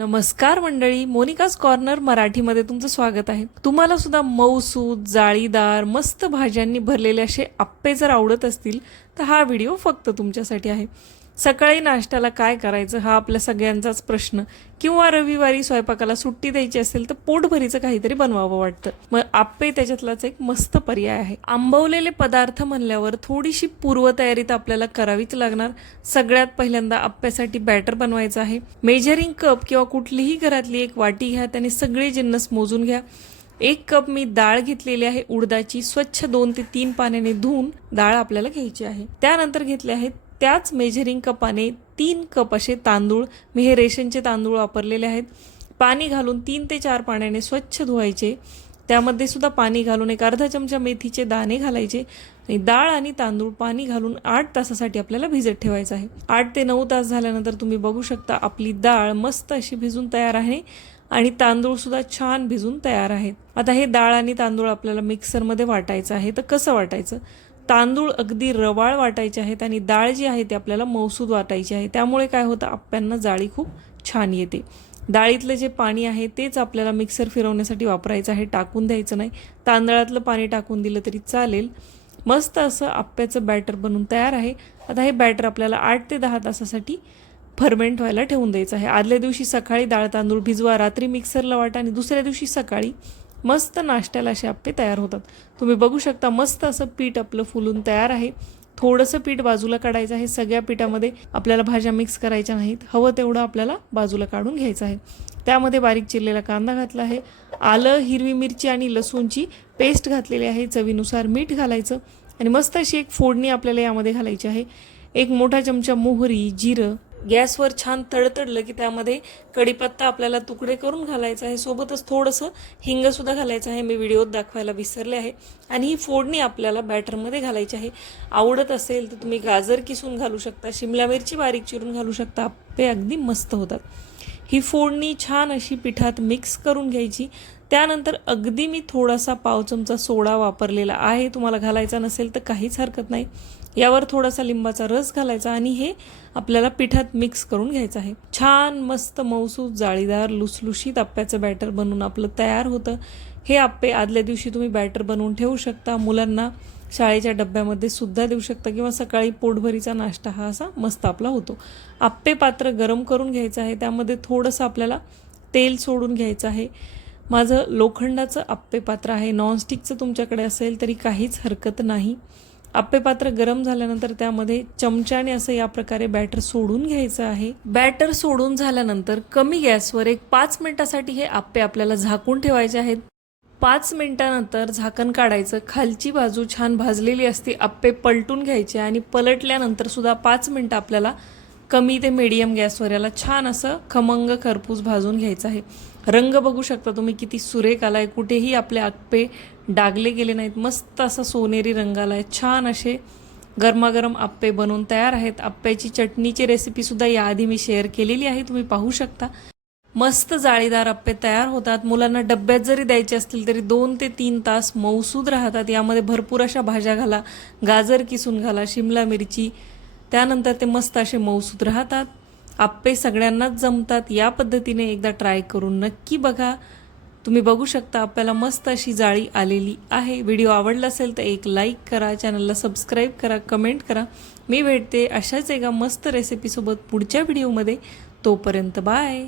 नमस्कार मंडळी Monika's corner मराठीमध्ये तुमचं स्वागत आहे. तुम्हाला सुद्धा मऊसूद जाळीदार मस्त भाज्यांनी भरलेले असे आप्पे जर आवडत असतील तर हा व्हिडिओ फक्त तुमच्यासाठी आहे. सकाळी नाश्त्याला काय करायचं हा आपल्या सगळ्यांचाच प्रश्न. किंवा रविवारी स्वयंपाकाला सुट्टी द्यायची असेल तर पोटभरीचं काहीतरी बनवावं वाटतं. मग आप्पे त्याच्यातलाच एक मस्त पर्याय आहे. आंबवलेले पदार्थ म्हणल्यावर थोडीशी पूर्वतयारी तर आपल्याला करावीच लागणार. सगळ्यात पहिल्यांदा आप्प्यासाठी बॅटर बनवायचं आहे. मेजरिंग कप किंवा कुठलीही घरातली एक वाटी घ्या त्याने सगळे जिन्नस मोजून घ्या. एक कप मी डाळ घेतलेली आहे उडदाची स्वच्छ दोन ते तीन पाण्याने धुवून डाळ आपल्याला घ्यायची आहे. त्यानंतर घेतले आहेत त्याच मेजरिंग कपाने तीन कप असे तांदूळ मी हे रेशनचे तांदूळ वापरलेले आहेत. पाणी घालून तीन ते चार पाण्याने स्वच्छ धुवायचे. त्यामध्ये सुद्धा पाणी घालून एक अर्धा चमचा मेथीचे दाणे घालायचे. आणि डाळ आणि तांदूळ पाणी घालून आठ तासासाठी आपल्याला भिजत ठेवायचं आहे. आठ ते नऊ तास झाल्यानंतर तुम्ही बघू शकता आपली डाळ मस्त अशी भिजून तयार आहे आणि तांदूळ सुद्धा छान भिजून तयार आहेत. आता हे डाळ आणि तांदूळ आपल्याला मिक्सरमध्ये वाटायचं आहे. तर कसं वाटायचं? तांदूळ अगदी रवाळ वाटायचे आहेत आणि डाळ जी आहे ती आपल्याला मौसूद वाटायची आहे. त्यामुळे काय होतं आप्यांना जाळी खूप छान येते. डाळीतलं जे पाणी आहे तेच आपल्याला मिक्सर फिरवण्यासाठी वापरायचं आहे टाकून द्यायचं नाही. तांदळातलं पाणी टाकून दिलं तरी चालेल. मस्त असं आप्याचं बॅटर बनून तयार आहे. आता हे बॅटर आपल्याला आठ ते दहा तासासाठी फर्मेंट व्हायला ठेवून द्यायचं आहे. आदल्या दिवशी सकाळी डाळ तांदूळ भिजवा रात्री मिक्सरला वाटा आणि दुसऱ्या दिवशी सकाळी मस्त नाश्त्याला असे आप्पे तयार होतात. तुम्ही बघू शकता मस्त असं पीठ आपलं फुलून तयार आहे. थोडंसं पीठ बाजूला काढायचं आहे. सगळ्या पिठामध्ये आपल्याला भाज्या मिक्स करायच्या नाहीत. हवं तेवढं आपल्याला बाजूला काढून घ्यायचं आहे. त्यामध्ये बारीक चिरलेला कांदा घातला आहे. आलं हिरवी मिरची आणि लसूणची पेस्ट घातलेली आहे. चवीनुसार मीठ घालायचं आणि मस्त अशी एक फोडणी आपल्याला यामध्ये घालायची आहे. एक मोठा चमचा मोहरी जिरं गॅसवर छान तडतडलं की त्यामध्ये कढीपत्ता आपल्याला तुकडे करून घालायचा आहे. सोबतच थोडंसं हिंगसुद्धा घालायचं आहे. मी व्हिडिओत दाखवायला विसरले आहे. आणि ही फोडणी आपल्याला बॅटरमध्ये घालायची आहे. आवडत असेल तर तुम्ही गाजर किसून घालू शकता. शिमला मिरची बारीक चिरून घालू शकता. आप्पे अगदी मस्त होतात. ही फोडणी छान अशी पिठात मिक्स करून घ्यायची. त्यानंतर अगदी मी थोडासा पाव चमचा सोडा वापरलेला आहे. तुम्हाला घालायचा नसेल तर काहीच हरकत नाही. यावर थोडासा लिंबाचा रस घालायचा आणि हे आपल्याला पिठात मिक्स करून घ्यायचं आहे. छान मस्त मौसूद जाळीदार लुसलुशीत आप्याचं बॅटर बनवून आपलं तयार होतं. हे आप्पे आदल्या दिवशी तुम्ही बॅटर बनवून ठेवू शकता. मुलांना शाळेच्या डब्यामध्ये सुद्धा देऊ शकता किंवा सकाळी पोटभरीचा नाश्ता हा असा मस्त आपला होतो. आप्पे पात्र गरम करून घ्यायचं आहे. त्यामध्ये थोडंसं आपल्याला तेल सोडून घ्यायचं आहे. माझं लोखंडाचं आप्पेपात्र आहे नॉनस्टिकचं तुमच्याकडे असेल तरी काहीच हरकत नाही. आप्पेपात्र गरम झाल्यानंतर त्यामध्ये चमच्याने असं या प्रकारे बॅटर सोडून घ्यायचं आहे. बॅटर सोडून झाल्यानंतर कमी गॅसवर एक पाच मिनिटासाठी हे आप्पे आपल्याला झाकून ठेवायचे आहेत. पाच मिनिटानंतर झाकण काढायचं खालची बाजू छान भाजलेली असते आप्पे पलटून घ्यायचे आणि पलटल्यानंतर सुद्धा पाच मिनटं आपल्याला कमी ते मीडियम गॅसवर याला छान असं खमंग खरपूस भाजून घ्यायचं आहे. रंग बघू शकता तुम्ही किती सुरेख आलाय. कुठेही आपले आप्पे डागले गेले नाहीत. मस्त असा सोनेरी रंग आलाय. छान असे गरमागरम आप्पे बनवून तयार आहेत. आप्प्याची चटणीची रेसिपीसुद्धा याआधी मी शेअर केलेली आहे. तुम्ही पाहू शकता. मस्त जाळीदार आप्पे तयार होतात. मुलांना डब्यात जरी द्यायचे असतील तरी दोन ते तीन तास मौसूद राहतात. यामध्ये भरपूर अशा भाज्या घाला. गाजर किसून घाला. शिमला मिरची त्यानंतर ते मस्त असे मऊसूत राहतात. आप्पे सगळ्यांनाच जमतात. या पद्धतीने एकदा ट्राय करून नक्की बघा. तुम्ही बघू शकता आपल्याला मस्त अशी जाळी आलेली आहे. व्हिडिओ आवडला असेल तर एक लाईक करा चॅनलला सबस्क्राईब करा कमेंट करा. मी भेटते अशाच एका मस्त रेसिपीसोबत पुढच्या व्हिडिओमध्ये. तोपर्यंत बाय.